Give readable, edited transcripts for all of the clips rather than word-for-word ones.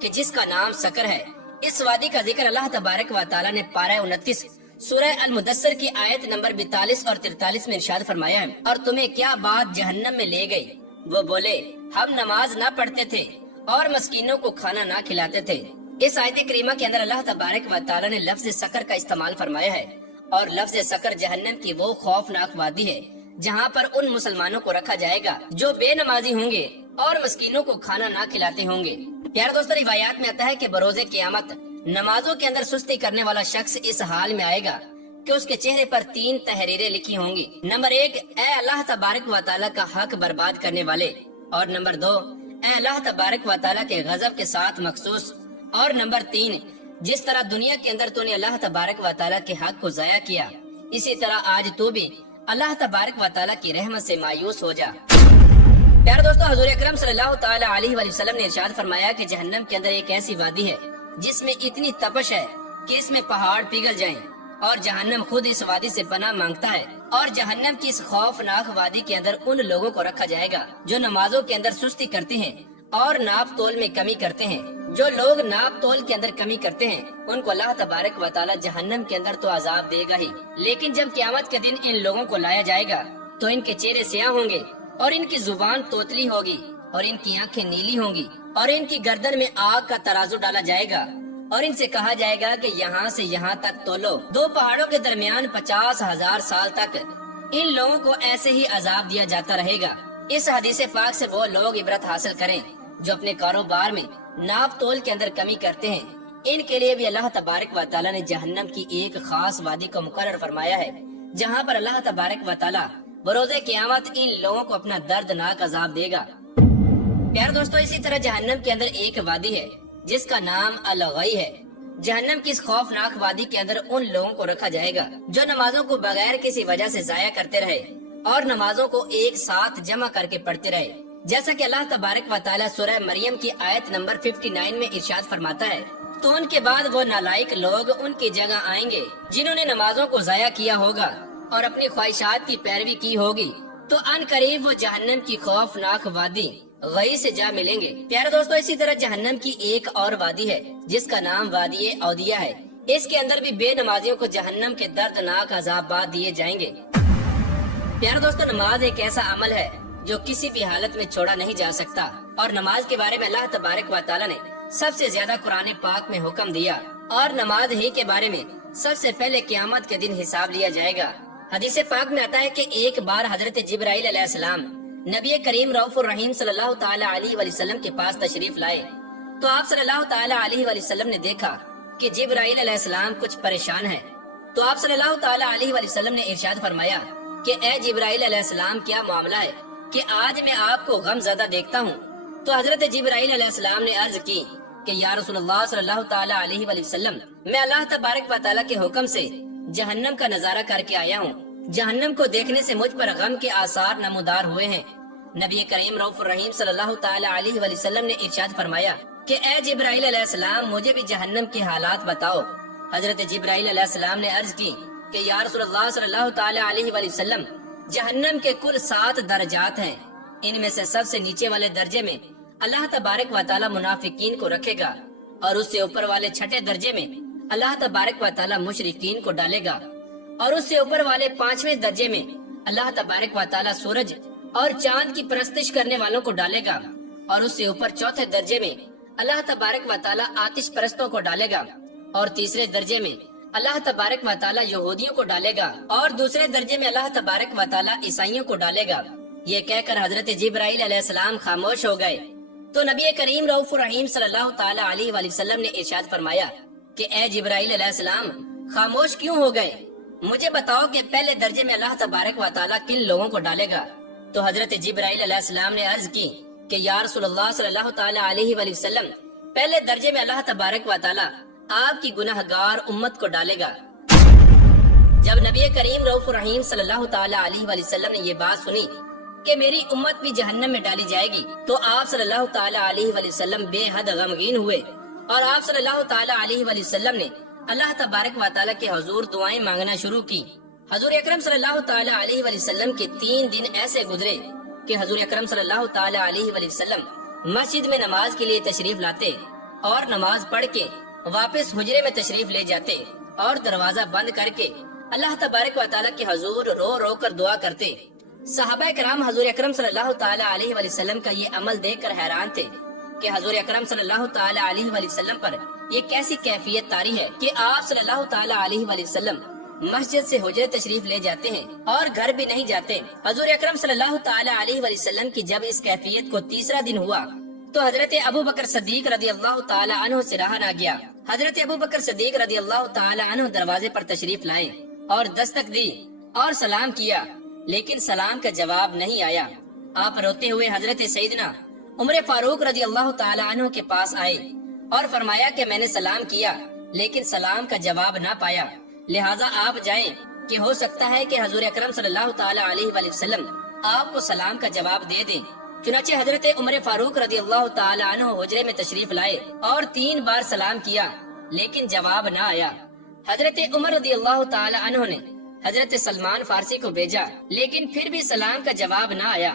کہ جس کا نام سکر ہے۔ اس وادی کا ذکر اللہ تبارک و تعالی نے پارہ 29 سورہ المدثر کی آیت نمبر 42 اور 43 میں ارشاد فرمایا ہے، اور تمہیں کیا بات جہنم میں لے گئی؟ وہ بولے، ہم نماز نہ پڑھتے تھے اور مسکینوں کو کھانا نہ کھلاتے تھے۔ اس آیت کریمہ کے اندر اللہ تبارک و تعالی نے لفظ سکر کا استعمال فرمایا ہے، اور لفظ سکر جہنم کی وہ خوفناک وادی ہے جہاں پر ان مسلمانوں کو رکھا جائے گا جو بے نمازی ہوں گے اور مسکینوں کو کھانا نہ کھلاتے ہوں گے۔ پیارے دوستو، روایات میں آتا ہے کہ بروز قیامت نمازوں کے اندر سستی کرنے والا شخص اس حال میں آئے گا کہ اس کے چہرے پر 3 تحریریں لکھی ہوں گی۔ نمبر 1، اے اللہ تبارک و تعالیٰ کا حق برباد کرنے والے، اور نمبر 2، اے اللہ تبارک و تعالیٰ کے غضب کے ساتھ مخصوص، اور نمبر 3، جس طرح دنیا کے اندر تو نے اللہ تبارک و تعالیٰ کے حق کو ضائع کیا، اسی طرح آج تو بھی اللہ تبارک و تعالیٰ کی رحمت سے مایوس ہو جا۔ پیارے دوستو، حضور اکرم صلی اللہ تعالی علیہ وآلہ وسلم نے ارشاد فرمایا کہ جہنم کے اندر ایک ایسی وادی ہے جس میں اتنی تپش ہے کہ اس میں پہاڑ پگھل جائیں، اور جہنم خود اس وادی سے پناہ مانگتا ہے۔ اور جہنم کی اس خوفناک وادی کے اندر ان لوگوں کو رکھا جائے گا جو نمازوں کے اندر سستی کرتے ہیں اور ناپ تول میں کمی کرتے ہیں۔ جو لوگ ناپ تول کے اندر کمی کرتے ہیں ان کو اللہ تبارک و تعالی جہنم کے اندر تو عذاب دے گا ہی، لیکن جب قیامت کے دن ان لوگوں کو لایا جائے گا تو ان کے چہرے سیاہ ہوں گے، اور ان کی زبان توتلی ہوگی، اور ان کی آنکھیں نیلی ہوں گی، اور ان کی گردن میں آگ کا ترازو ڈالا جائے گا، اور ان سے کہا جائے گا کہ یہاں سے یہاں تک تولو۔ 2 پہاڑوں کے درمیان 50,000 سال تک ان لوگوں کو ایسے ہی عذاب دیا جاتا رہے گا۔ اس حدیث پاک سے وہ لوگ عبرت حاصل کریں جو اپنے کاروبار میں ناپ تول کے اندر کمی کرتے ہیں۔ ان کے لیے بھی اللہ تبارک و تعالیٰ نے جہنم کی ایک خاص وادی کو مقرر فرمایا ہے جہاں پر اللہ تبارک و تعالیٰ بروز قیامت ان لوگوں کو اپنا دردناک عذاب دے گا۔ پیارے دوستو، اسی طرح جہنم کے اندر ایک وادی ہے جس کا نام الغی ہے۔ جہنم کی اس خوفناک وادی کے اندر ان لوگوں کو رکھا جائے گا جو نمازوں کو بغیر کسی وجہ سے ضائع کرتے رہے اور نمازوں کو ایک ساتھ جمع کر کے پڑھتے رہے، جیسا کہ اللہ تبارک و تعالیٰ سورہ مریم کی آیت نمبر 59 میں ارشاد فرماتا ہے، تو ان کے بعد وہ نالائق لوگ ان کی جگہ آئیں گے جنہوں نے نمازوں کو ضائع کیا ہوگا اور اپنی خواہشات کی پیروی کی ہوگی، تو ان قریب وہ جہنم کی خوفناک وادی غی سے جا ملیں گے۔ پیارے دوستو، اسی طرح جہنم کی ایک اور وادی ہے جس کا نام وادی اودیہ ہے۔ اس کے اندر بھی بے نمازیوں کو جہنم کے دردناک عذابات دیے جائیں گے۔ پیارے دوستو، نماز ایک ایسا عمل ہے جو کسی بھی حالت میں چھوڑا نہیں جا سکتا، اور نماز کے بارے میں اللہ تبارک و تعالیٰ نے سب سے زیادہ قرآن پاک میں حکم دیا، اور نماز ہی کے بارے میں سب سے پہلے قیامت کے دن حساب لیا جائے گا۔ حدیث پاک میں آتا ہے کہ ایک بار حضرت جبرائیل علیہ السلام نبی کریم رؤوف الرحیم صلی اللہ تعالی علیہ وآلہ وسلم کے پاس تشریف لائے، تو آپ صلی اللہ تعالی علیہ وآلہ وسلم نے دیکھا کہ جبرائیل علیہ السلام کچھ پریشان ہے، تو آپ صلی اللہ تعالی علیہ وآلہ وسلم نے ارشاد فرمایا کہ اے جبرائیل علیہ السلام، کیا معاملہ ہے کہ آج میں آپ کو غم زدہ دیکھتا ہوں؟ تو حضرت جبرائیل علیہ السلام نے عرض کی کہ یا رسول اللہ صلی اللہ تعالی علیہ وآلہ وسلم، میں اللہ تبارک و تعالیٰ کے حکم سے جہنم کا نظارہ کر کے آیا ہوں، جہنم کو دیکھنے سے مجھ پر غم کے آثار نمودار ہوئے ہیں۔ نبی کریم رؤوف الرحیم صلی اللہ تعالی علیہ وآلہ وسلم نے ارشاد فرمایا کہ اے جبرائیل علیہ السلام، مجھے بھی جہنم کے حالات بتاؤ۔ حضرت جبرائیل علیہ السلام نے عرض کی کہ یا رسول اللہ صلی اللہ تعالی علیہ وآلہ وسلم، جہنم کے کل 7 درجات ہیں، ان میں سے سب سے نیچے والے درجے میں اللہ تبارک و تعالی منافقین کو رکھے گا، اور اس سے اوپر والے 6 درجے میں اللہ تبارک و تعالی مشرکین کو ڈالے گا، اور اس سے اوپر والے 5ویں درجے میں اللہ تبارک و تعالی سورج اور چاند کی پرستش کرنے والوں کو ڈالے گا، اور اس سے اوپر 4تھے درجے میں اللہ تبارک و تعالی آتش پرستوں کو ڈالے گا، اور تیسرے درجے میں اللہ تبارک و تعالی یہودیوں کو ڈالے گا، اور دوسرے درجے میں اللہ تبارک و تعالی عیسائیوں کو ڈالے گا۔ یہ کہہ کر حضرت جبرائیل علیہ السلام خاموش ہو گئے، تو نبی کریم رؤوف الرحیم صلی اللہ تعالی علیہ وآلہ وسلم نے ارشاد فرمایا کہ اے جبرائیل علیہ السلام، خاموش کیوں ہو گئے؟ مجھے بتاؤ کہ پہلے درجے میں اللہ تبارک و تعالی کن لوگوں کو ڈالے گا؟ تو حضرت جبرائیل علیہ السلام نے عرض کی کہ یا رسول اللہ صلی اللہ تعالی علیہ وآلہ وسلم، پہلے درجے میں اللہ تبارک و تعالی آپ کی گناہ گار امت کو ڈالے گا۔ جب نبی کریم رؤوف الرحیم صلی اللہ تعالی علیہ وآلہ وسلم نے یہ بات سنی کہ میری امت بھی جہنم میں ڈالی جائے گی، تو آپ صلی اللہ تعالی علیہ وآلہ وسلم بے حد غمگین ہوئے، اور آپ صلی اللہ تعالی علیہ وآلہ وسلم نے اللہ تبارک و تعالی کے حضور دعائیں مانگنا شروع کی۔ حضور اکرم صلی اللہ تعالی علیہ وآلہ وسلم کے 3 دن ایسے گزرے کہ حضور اکرم صلی اللہ تعالی علیہ وآلہ وسلم مسجد میں نماز کے لیے تشریف لاتے اور نماز پڑھ کے واپس حجرے میں تشریف لے جاتے اور دروازہ بند کر کے اللہ تبارک و تعالیٰ کے حضور رو رو کر دعا کرتے۔ صحابہ کرام حضور اکرم صلی اللہ تعالی علیہ وآلہ وسلم کا یہ عمل دیکھ کر حیران تھے کہ حضور اکرم صلی اللہ تعالی علیہ وآلہ وسلم پر یہ کیسی کیفیت طاری ہے کہ آپ صلی اللہ تعالی علیہ وآلہ وسلم مسجد سے حجرے تشریف لے جاتے ہیں اور گھر بھی نہیں جاتے۔ حضور اکرم صلی اللہ تعالی علیہ وآلہ وسلم کی جب اس کیفیت کو تیسرا دن ہوا تو حضرت ابو بکر صدیق رضی اللہ تعالی عنہ سے رہا نہ گیا۔ حضرت ابو بکر صدیق رضی اللہ تعالی عنہ دروازے پر تشریف لائے اور دستک دی اور سلام کیا، لیکن سلام کا جواب نہیں آیا۔ آپ روتے ہوئے حضرت سیدنا عمر فاروق رضی اللہ تعالی عنہ کے پاس آئے اور فرمایا کہ میں نے سلام کیا لیکن سلام کا جواب نہ پایا، لہٰذا آپ جائیں کہ ہو سکتا ہے کہ حضور اکرم صلی اللہ تعالی علیہ وآلہ وسلم آپ کو سلام کا جواب دے دیں۔ چنانچہ حضرت عمر فاروق رضی اللہ تعالی عنہ حجرے میں تشریف لائے اور 3 بار سلام کیا لیکن جواب نہ آیا۔ حضرت عمر رضی اللہ تعالی عنہ نے حضرت سلمان فارسی کو بھیجا لیکن پھر بھی سلام کا جواب نہ آیا۔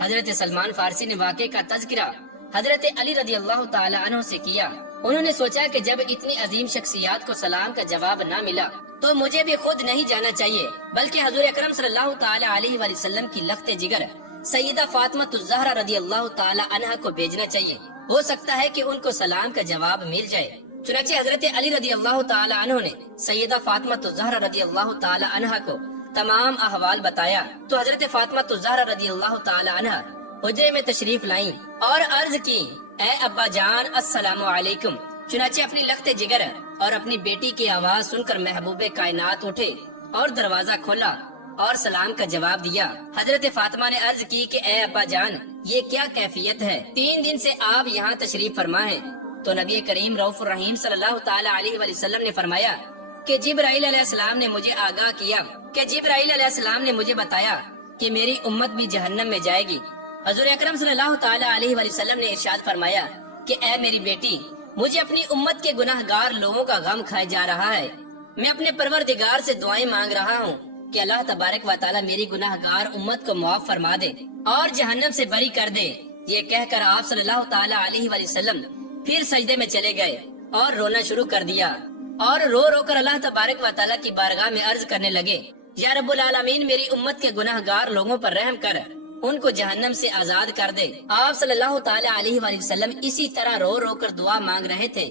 حضرت سلمان فارسی نے واقعے کا تذکرہ حضرت علی رضی اللہ تعالی عنہ سے کیا۔ انہوں نے سوچا کہ جب اتنی عظیم شخصیات کو سلام کا جواب نہ ملا تو مجھے بھی خود نہیں جانا چاہیے بلکہ حضور اکرم صلی اللہ تعالی علیہ وآلہ وسلم کی لخت جگر سیدہ فاطمہ الزہرا رضی اللہ تعالی عنہا کو بھیجنا چاہیے، ہو سکتا ہے کہ ان کو سلام کا جواب مل جائے۔ چنانچہ حضرت علی رضی اللہ تعالی عنہ نے سیدہ فاطمہ الزہرا رضی اللہ تعالی عنہا کو تمام احوال بتایا تو حضرت فاطمہ الزہرا رضی اللہ تعالی عنہا حجرے میں تشریف لائیں اور عرض کی، اے ابا جان السلام علیکم۔ چنانچہ اپنی لخت جگر اور اپنی بیٹی کی آواز سن کر محبوب کائنات اٹھے اور دروازہ کھولا اور سلام کا جواب دیا۔ حضرت فاطمہ نے عرض کی کہ اے ابا جان یہ کیا کیفیت ہے، 3 دن سے آپ یہاں تشریف فرما ہے؟ تو نبی کریم رؤوف الرحیم صلی اللہ تعالی علیہ وآلہ وسلم نے فرمایا کہ جبرائیل علیہ السلام نے مجھے آگاہ کیا کہ جبرائیل علیہ السلام نے مجھے بتایا کہ میری امت بھی جہنم میں جائے گی۔ حضور اکرم صلی اللہ تعالی علیہ وآلہ وسلم نے ارشاد فرمایا کہ اے میری بیٹی، مجھے اپنی امت کے گناہ گار لوگوں کا غم کھائے جا رہا ہے۔ میں اپنے پروردگار سے دعائیں مانگ رہا ہوں کہ اللہ تبارک و تعالی میری گناہ گار امت کو معاف فرما دے اور جہنم سے بری کر دے۔ یہ کہہ کر آپ صلی اللہ تعالی علیہ وآلہ وسلم پھر سجدے میں چلے گئے اور رونا شروع کر دیا اور رو رو کر اللہ تبارک و تعالی کی بارگاہ میں عرض کرنے لگے، یا رب العالمین میری امت کے گناہ گار لوگوں پر رحم کر، ان کو جہنم سے آزاد کر دے۔ آپ صلی اللہ تعالی علیہ وآلہ وسلم اسی طرح رو رو کر دعا مانگ رہے تھے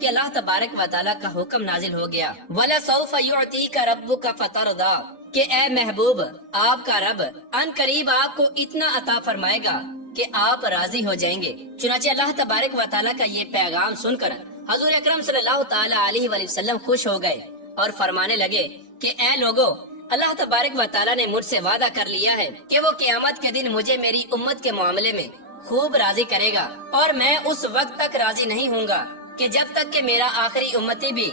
کہ اللہ تبارک و تعالی کا حکم نازل ہو گیا، وَلَسَوْفَ يُعْطِيكَ رَبُّكَ فَتَرْضَىٰ، کہ اے محبوب آپ کا رب ان قریب آپ کو اتنا عطا فرمائے گا کہ آپ راضی ہو جائیں گے۔ چنانچہ اللہ تبارک و تعالی کا یہ پیغام سن کر حضور اکرم صلی اللہ تعالی علیہ وآلہ وسلم خوش ہو گئے اور فرمانے لگے کہ اے لوگو، اللہ تبارک و تعالی نے مجھ سے وعدہ کر لیا ہے کہ وہ قیامت کے دن مجھے میری امت کے معاملے میں خوب راضی کرے گا، اور میں اس وقت تک راضی نہیں ہوں گا کہ جب تک کہ میرا آخری امتی بھی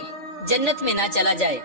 جنت میں نہ چلا جائے۔